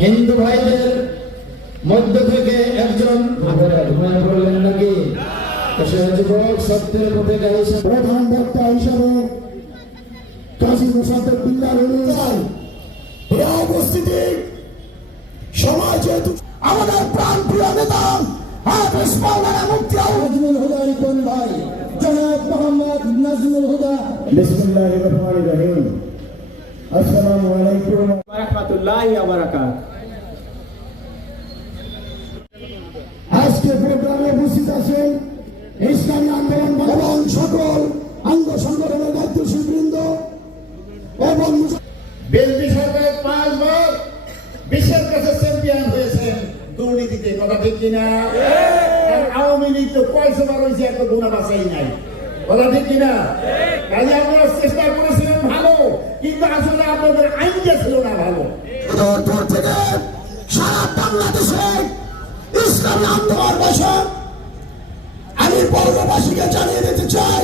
হিন্দু ভাইদের মধ্য থেকে একজন আপনারা ঘুমায় পড়লেন নাকি? যুবক সত্যের পথে গাইছে প্রধান বক্তা হিসাবে কাজী মোসাদ্দেক বিল্লাহ এ উপস্থিতি। সমাজ যেহেতু আমাদের প্রাণ প্রিয় নেতা হাফেজ মাওলানা মুফতি নাজমুল হুদা রিপন ভাই জনাব মোহাম্মদ নাজমুল হুদা। বিসমিল্লাহির রহমানির রহিম। আসসালামু আলাইকুম। রহমতুল্লাহ বারাকাত আজকে প্রোগ্রামে উপস্থিত আছেন ইসলামী আন্দোলন সকল সংগঠনের এবং পাঁচবার বিশ্বের কাছে চ্যাম্পিয়ন হয়েছেন। দুর্নীতিতে কথা ঠিক কিনা? আওয়ামী লীগ তো কয়শো বার হয়েছে একটা গুণা বাঁচাই নাই। কথা ঠিক কিনা? কাজে আপনারা চেষ্টা ভালো কিন্তু আসলে আপনাদের আইনটা ছিল না ভালো। দূর থেকে সারা বাংলাদেশে ইসলামী আন্দোলন বসে। আমি পৌরবাসীকে জানিয়ে দিতে চাই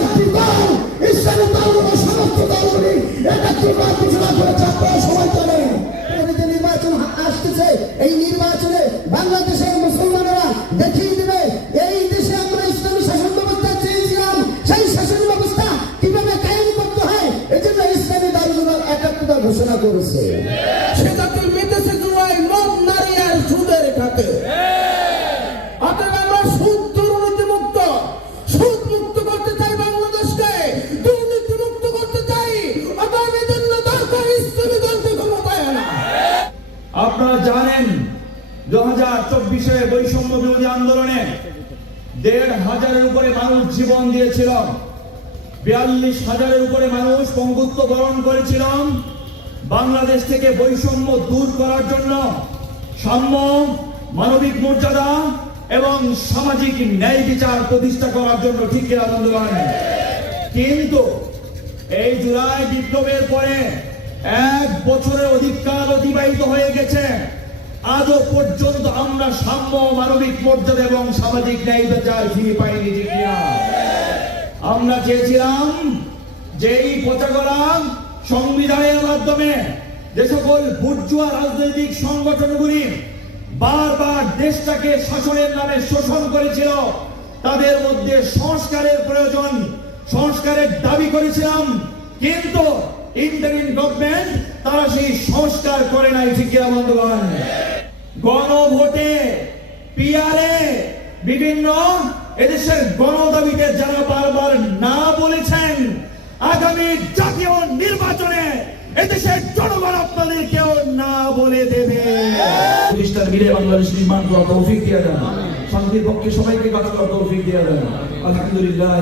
সমস্ত জানেন যে নির্বাচন আসতেছে, এই নির্বাচনে সেটাতে মেতেছে নারী আর সুদের খাতে। বৈষম্য আন্দোলনে দেড় হাজারের উপরে মানুষ জীবন দিয়েছিল। বিয়াল্লিশ হাজারের উপরে মানুষ পঙ্গুত্ব বরণ করেছিল। বাংলাদেশ থেকে বৈষম্য দূর করার জন্য সাম্য, মানবিক মর্যাদা এবং সামাজিক ন্যায় বিচার প্রতিষ্ঠা করার জন্য ঠিক কিনা কিন্তু এই জুলাই বিপ্লবের পরে এক বছরের অধিক কাল অতিবাহিত হয়ে গেছে। আজও পর্যন্ত আমরা সাম্য, মানবিক মর্যাদা এবং সামাজিক ন্যায় বিচার ফিরে পাইনি, ঠিক আমরা চেয়েছিলাম যে এই পতাকা সংবিধানের মাধ্যমে যে সকল বুর্জুয়া রাজনৈতিক সংগঠনগুলি বারবার দেশটাকে শাসনের নামে শোষণ করেছিল, তাদের মধ্যে সংস্কারের প্রয়োজন, সংস্কারের দাবি করেছিলাম, কিন্তু ইন্টারিম গভর্নমেন্ট তারা সেই সংস্কার করে নাই কিনা বন্ধুগণ গণভোটে পিয়ারে বিভিন্ন এদেশের গণদাবিতে যারা বারবার না বলেছেন আগামী জাতীয় নির্বাচনে এদেশের জনগণ আপনাদেরকেও না বলে দেবে। প্রতিষ্ঠান মিলে বাংলাদেশ নির্মাণ করা তৌফিক দিয়ে দেন শান্তির পক্ষে সবাইকে কাজ করা তৌফিক দেওয়া দেন আলহামদুলিল্লাহ